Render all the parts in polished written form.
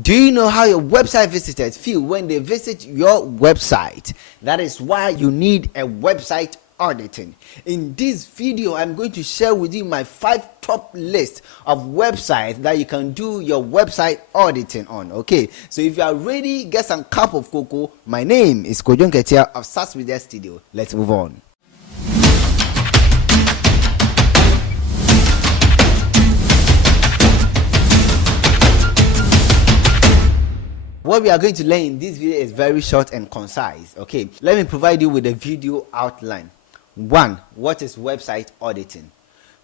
Do you know how your website visitors feel when they visit your website? That is why you need a website auditing. In this video, I'm going to share with you my 5 top list of websites that you can do your website auditing on. Okay, so if you are ready, get some cup of cocoa. My name is Kojon Ketia of SAS Media Studio. Let's move on. What we are going to learn in this video is very short and concise. Okay, let me provide you with a video outline. 1. What is website auditing?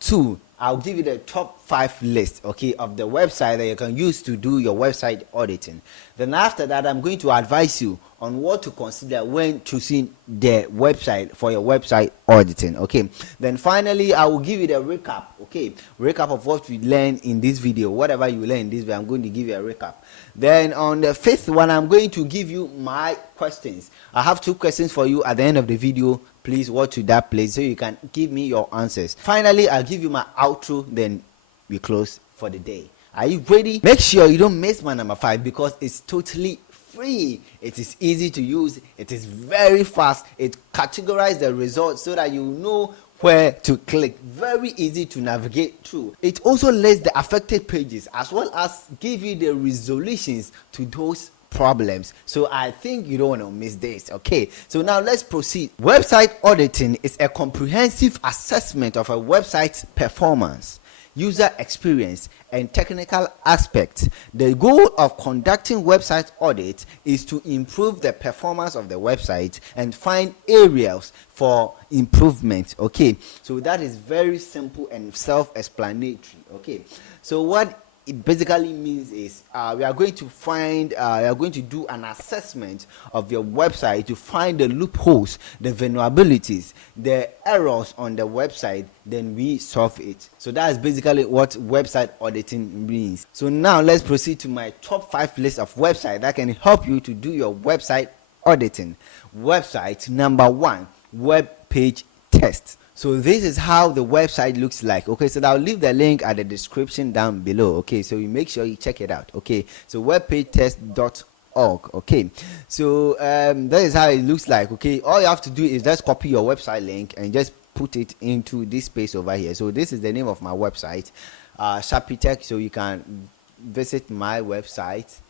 2. I'll give you the top 5 list, okay, of the website that you can use to do your website auditing. Then after that, I'm going to advise you on what to consider when choosing the website for your website auditing. Okay, then finally I will give you the recap. Okay, recap of what we learned in this video. Whatever you learned in this video, I'm going to give you a recap. Then on the 5th one, I'm going to give you my questions. I have 2 questions for you at the end of the video. Please watch to that place so you can give me your answers. Finally, I'll give you my outro, then we close for the day. Are you ready? Make sure you don't miss my number 5 because it's totally free. It is easy to use. It is very fast. It categorizes the results so that you know where to click. Very easy to navigate through. It also lists the affected pages as well as give you the resolutions to those problems. So I think you don't want to miss this. Okay, so now let's proceed. Website auditing is a comprehensive assessment of a website's performance, user experience, and technical aspects. The goal of conducting website audit is to improve the performance of the website and find areas for improvement. Okay, so that is very simple and self-explanatory. Okay, so what it basically means is we are going to do an assessment of your website to find the loopholes, the vulnerabilities, the errors on the website, then we solve it. So that's basically what website auditing means. So now let's proceed to my top 5 list of websites that can help you to do your website auditing. Website number 1, web page test. So this is how the website looks like. Okay, so I'll leave the link at the description down below. Okay, so you make sure you check it out. Okay, so webpagetest.org. Okay, so that is how it looks like. Okay, all you have to do is just copy your website link and just put it into this space over here. So this is the name of my website, Shapitech. So you can visit my website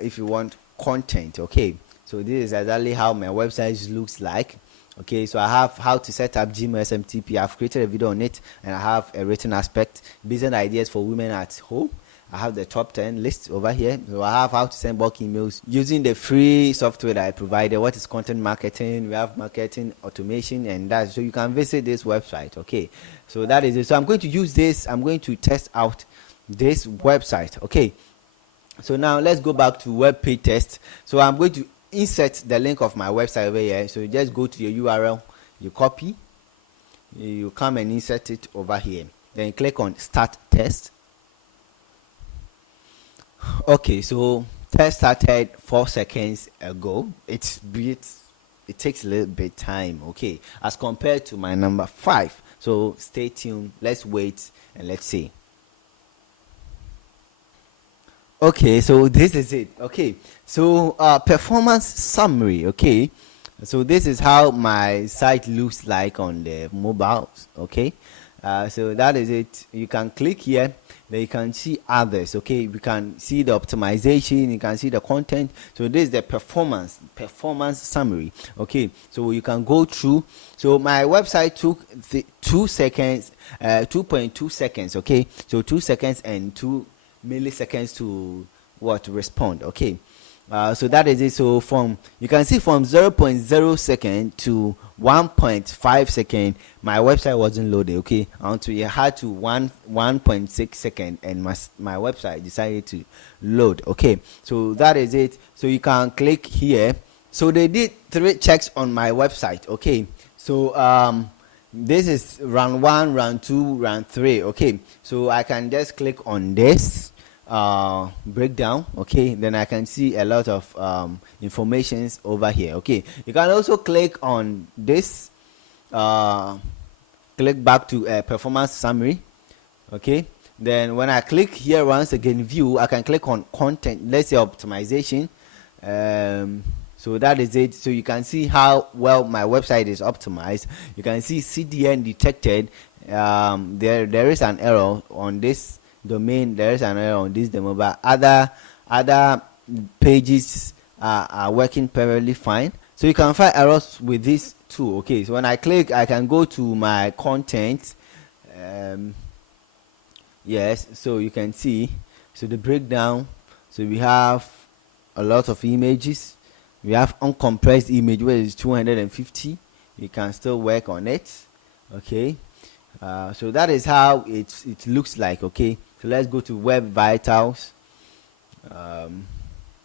if you want content. Okay, so this is exactly how my website looks like. Okay, so I have how to set up Gmail SMTP. I've created a video on it, and I have a written aspect, business ideas for women at home. I have the top 10 list over here. So I have how to send bulk emails using the free software that I provided. What is content marketing? We have marketing automation, and that. So you can visit this website. Okay, so that is it. So I'm going to use this. I'm going to test out this website. Okay, so now let's go back to web page test. So I'm going to insert the link of my website over here. So you just go to your URL, you copy, you come and insert it over here, then you click on start test. Okay, so test started 4 seconds ago. It takes a little bit time, okay, as compared to my number 5. So stay tuned, let's wait and let's see. Okay, so this is it. Okay, so performance summary. Okay, so this is how my site looks like on the mobiles. Okay, so that is it. You can click here, then you can see others. Okay, you can see the optimization, you can see the content. So this is the performance summary. Okay, so you can go through. So my website took 2 seconds, 2.2 seconds. Okay, so 2 seconds and 2 milliseconds to respond. Okay, so that is it. So you can see from 0.0 second to 1.5 second my website wasn't loaded. Okay, until it had to 1.6 second and my website decided to load. Okay, so that is it. So you can click here. So they did 3 checks on my website. Okay, so this is round 1, round 2, round 3. Okay, so I can just click on this breakdown. Okay, then I can see a lot of informations over here. Okay, you can also click on this, click back to a performance summary. Okay, Then when I click here once again view, I can click on content, let's say optimization. So that is it. So you can see how well my website is optimized. You can see CDN detected. There is an error on this domain, there is an error on this demo, but other pages are working perfectly fine. So you can find errors with this too. Okay, so when I click, I can go to my content. Yes, so you can see, so the breakdown. So we have a lot of images. We have uncompressed image where it's 250. You can still work on it. Okay, so that is how it looks like. Okay, so let's go to Web Vitals.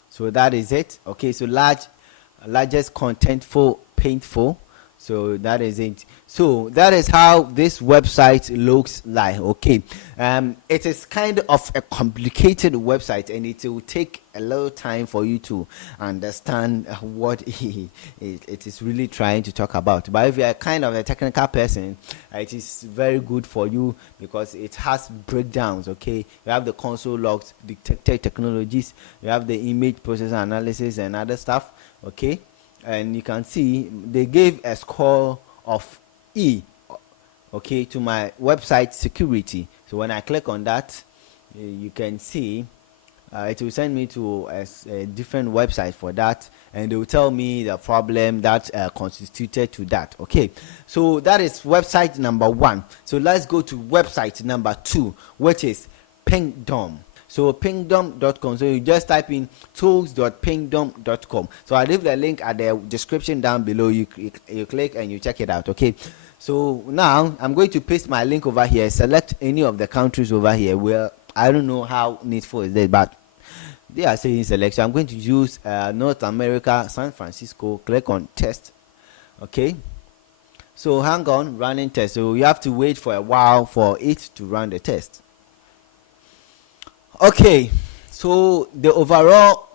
So that is it. Okay, so largest contentful paintful. So that is it. So that is how this website looks like. Okay, it is kind of a complicated website, and it will take a little time for you to understand what it is really trying to talk about. But if you are kind of a technical person, it is very good for you because it has breakdowns. Okay, you have the console logs, detected technologies, you have the image processor analysis and other stuff. Okay, and you can see they gave a score of E, okay, to my website security. So when I click on that, you can see it will send me to a different website for that, and they will tell me the problem that constituted to that. Okay, so that is website number 1. So let's go to website number 2, which is Pingdom. So pingdom.com. So you just type in tools.pingdom.com. So I leave the link at the description down below. You click and you check it out. Okay, so now I'm going to paste my link over here. Select any of the countries over here. Where I don't know how needful is it, but they are saying select. So I'm going to use North America, San Francisco. Click on test. Okay, so hang on, running test. So you have to wait for a while for it to run the test. Okay, so the overall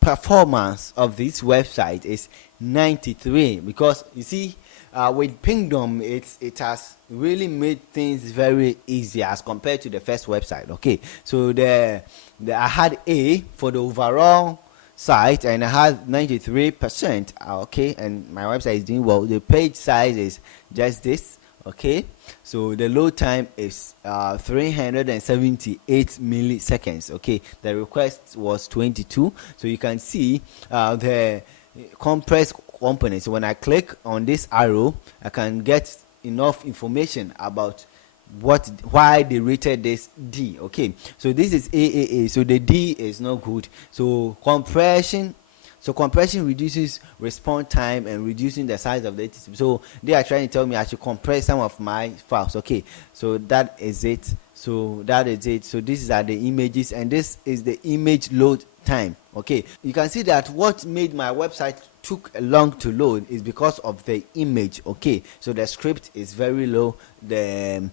performance of this website is 93, because you see with Pingdom it has really made things very easy as compared to the first website. Okay, so I had A for the overall site and I had 93%. Okay, and my website is doing well. The page size is just this. Okay, so the load time is 378 milliseconds. Okay, the request was 22. So you can see the compressed components. So when I click on this arrow, I can get enough information about why they rated this D. Okay, so this is AAA, so the D is not good. So compression reduces response time and reducing the size of the HTTP. So they are trying to tell me I should compress some of my files. Okay, so that is it. So these are the images, and this is the image load time. Okay, you can see that what made my website took long to load is because of the image. Okay, so the script is very low, the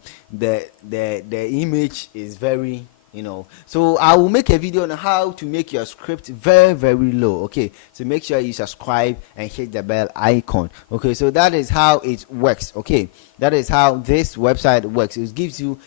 image is very, so I will make a video on how to make your script very, very low. Okay, so make sure you subscribe and hit the bell icon. Okay, so that is how it works. Okay, that is how this website works. It gives you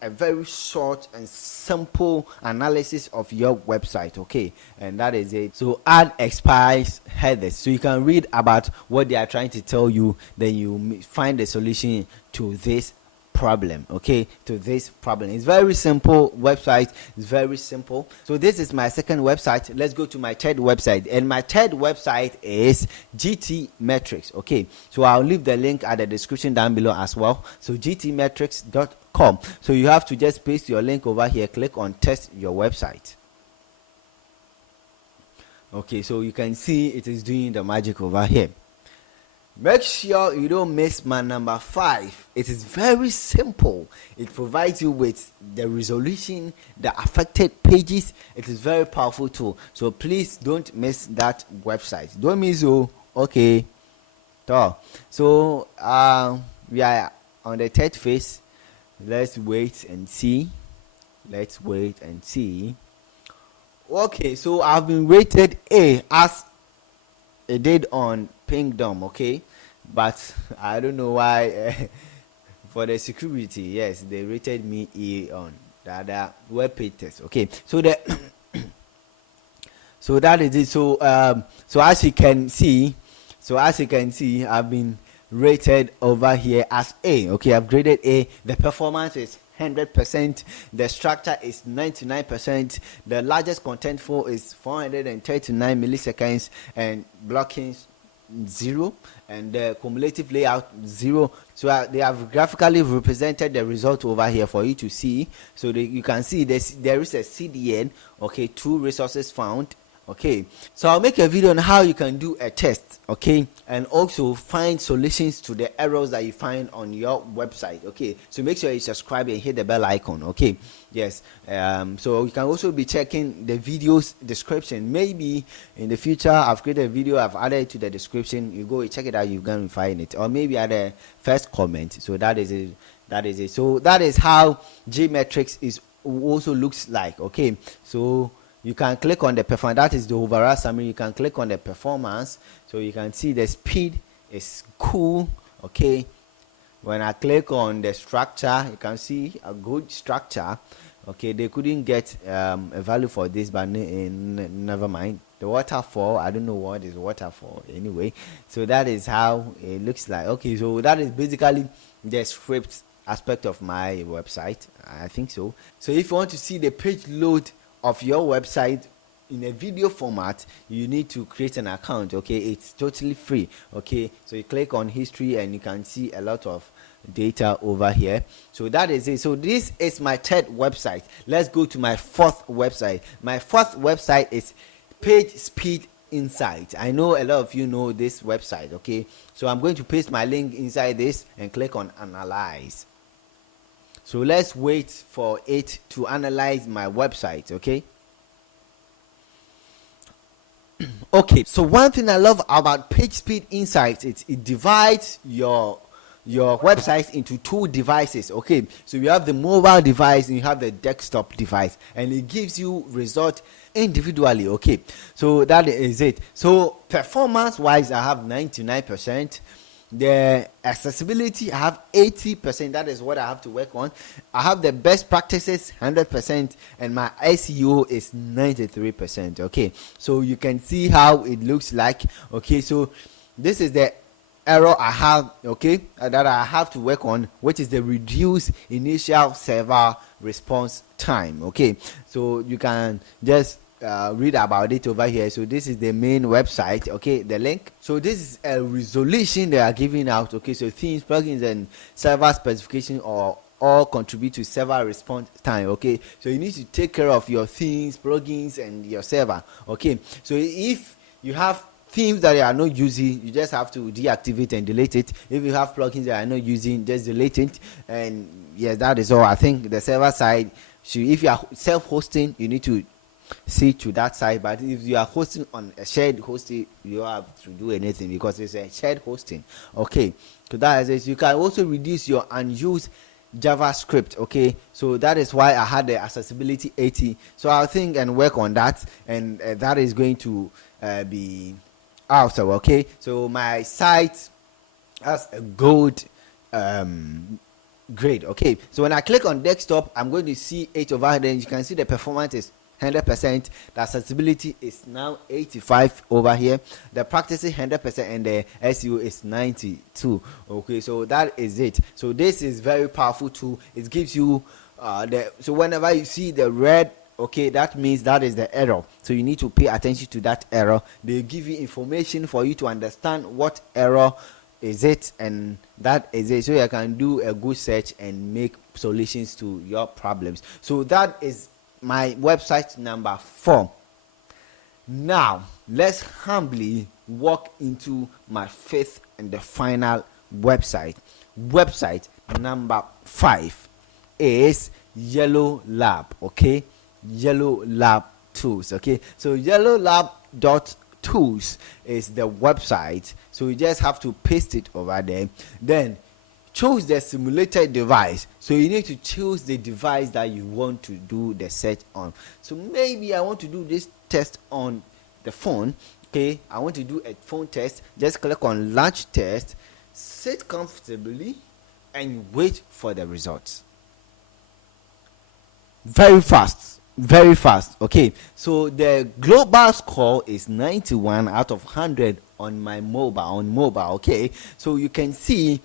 a very short and simple analysis of your website. Okay, and that is it. So add expires headers so you can read about what they are trying to tell you, then you find the solution to this problem. Okay, to this problem. It's very simple website. It's very simple. So this is my second website. Let's go to my third website, and my third website is GT Metrics. Okay, so I'll leave the link at the description down below as well. So gtmetrics.com. So you have to just paste your link over here, click on test your website. Okay, so you can see it is doing the magic over here. Make sure you don't miss my number 5. It is very simple. It provides you with the resolution, the affected pages. It is very powerful tool. So please don't miss that website. Don't miss it. Okay. So we are on the third phase. Let's wait and see. Okay, so I've been rated A as it did on Pingdom. Okay, but I don't know why. For the security, yes, they rated me E on the web page test. Okay, so the so that is it. So as you can see, I've been rated over here as A. Okay, I've graded A. The performance is 100%. The structure is 99%. The largest content flow is 439 milliseconds, and blocking 0, and the cumulative layout 0. So they have graphically represented the result over here for you to see. So you can see there is a CDN. Okay, 2 resources found. Okay, so I'll make a video on how you can do a test, okay, and also find solutions to the errors that you find on your website. Okay, so make sure you subscribe and hit the bell icon. Okay, yes, so you can also be checking the video's description. Maybe in the future I've created a video, I've added it to the description. You go check it out, you're going to find it, or maybe at the first comment. So that is it. So that is how Gmetrics is also looks like. Okay, so you can click on the performance. That is the overall summary. You can click on the performance, so you can see the speed is cool. Okay, when I click on the structure, you can see a good structure. Okay, they couldn't get a value for this, but never mind. The waterfall, I don't know what is waterfall anyway. So that is how it looks like. Okay, so that is basically the script aspect of my website, I think so. So if you want to see the page load of your website in a video format, you need to create an account. Okay, it's totally free. Okay, so you click on history and you can see a lot of data over here. So that is it. So this is my 3rd website. Let's go to my 4th website. My 4th website is Page Speed Insight. I know a lot of you know this website. Okay, so I'm going to paste my link inside this and click on analyze. So let's wait for it to analyze my website. Okay. Okay, so one thing I love about Page Speed Insights is it divides your website into 2 devices. Okay, so you have the mobile device and you have the desktop device, and it gives you result individually. Okay, so that is it. So performance wise, I have 99%. The accessibility, I have 80%. That is what I have to work on. I have the best practices 100%, and my SEO is 93%. Okay, so you can see how it looks like. Okay, so this is the error I have, okay, that I have to work on, which is the reduced initial server response time. Okay, so you can just read about it over here. So this is the main website. Okay, the link. So this is a resolution they are giving out. Okay, so themes, plugins, and server specification or all contribute to server response time. Okay, so you need to take care of your themes, plugins, and your server. Okay, so if you have themes that you are not using, you just have to deactivate and delete it. If you have plugins that are not using, just delete it. And yes, that is all. I think the server side, if you are self-hosting, you need to see to that side. But if you are hosting on a shared hosting, you don't have to do anything because it's a shared hosting. Okay, so that is it. You can also reduce your unused JavaScript. Okay, so that is why I had the accessibility 80. So I'll think and work on that, and that is going to be awesome. Okay, so my site has a good grade. Okay, so when I click on desktop, I'm going to see 8 over. Then you can see the performance is 100%. The accessibility is now 85 over here. The practice is 100%, and the SEO is 92. Okay, so that is it. So this is very powerful tool. It gives you so whenever you see the red, okay, that means that is the error. So you need to pay attention to that error. They give you information for you to understand what error is it, and that is it. So you can do a good search and make solutions to your problems. So that is my website number 4. Now let's humbly walk into my 5th and the final website. Website number 5 is Yellow Lab. Okay, Yellow Lab Tools. Okay, so yellowlab.tools is the website. So you just have to paste it over there. Then choose the simulated device. So you need to choose the device that you want to do the search on. So maybe I want to do this test on the phone. Okay, I want to do a phone test. Just click on launch test, sit comfortably, and wait for the results. very fast, very fast. Okay, so the global score is 91 out of 100 on my mobile. Okay, so you can see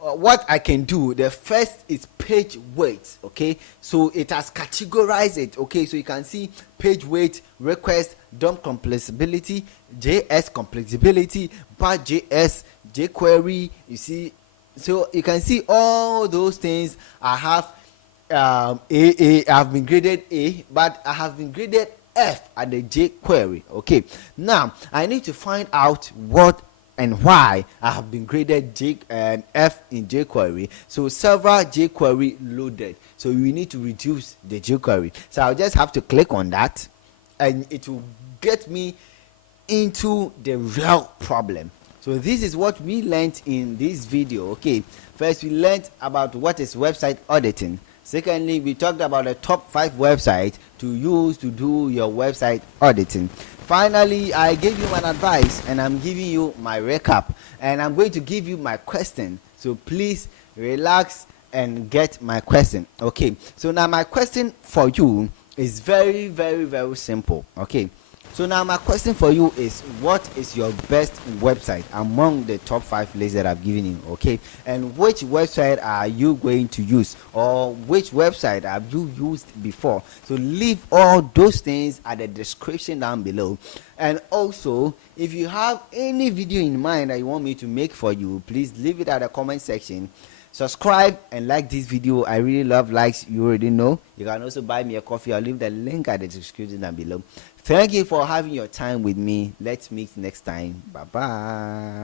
what I can do. The first is page weight. Okay, so it has categorized it. Okay, so you can see page weight, request, DOM complexibility, JS complexibility, batch JS, jQuery. You see, so you can see all those things. I have I have been graded A, but I have been graded F at the jQuery. Okay, now I need to find out what and why I have been graded J and F in jQuery. So several jQuery loaded, so we need to reduce the jQuery. So I'll just have to click on that, and it will get me into the real problem. So this is what we learned in this video. Okay, first we learned about what is website auditing. Secondly, we talked about the top 5 websites to use to do your website auditing. Finally, I gave you an advice, and I'm giving you my recap, and I'm going to give you my question. So please relax and get my question. Okay, so now my question for you is very, very, very simple. Okay, so now my question for you is, what is your best website among the top 5 lists that I've given you? Okay, and which website are you going to use, or which website have you used before? So leave all those things at the description down below. And also, if you have any video in mind that you want me to make for you, please leave it at the comment section. Subscribe and like this video. I really love likes, you already know. You can also buy me a coffee. I'll leave the link at the description down below. Thank you for having your time with me. Let's meet next time. Bye bye.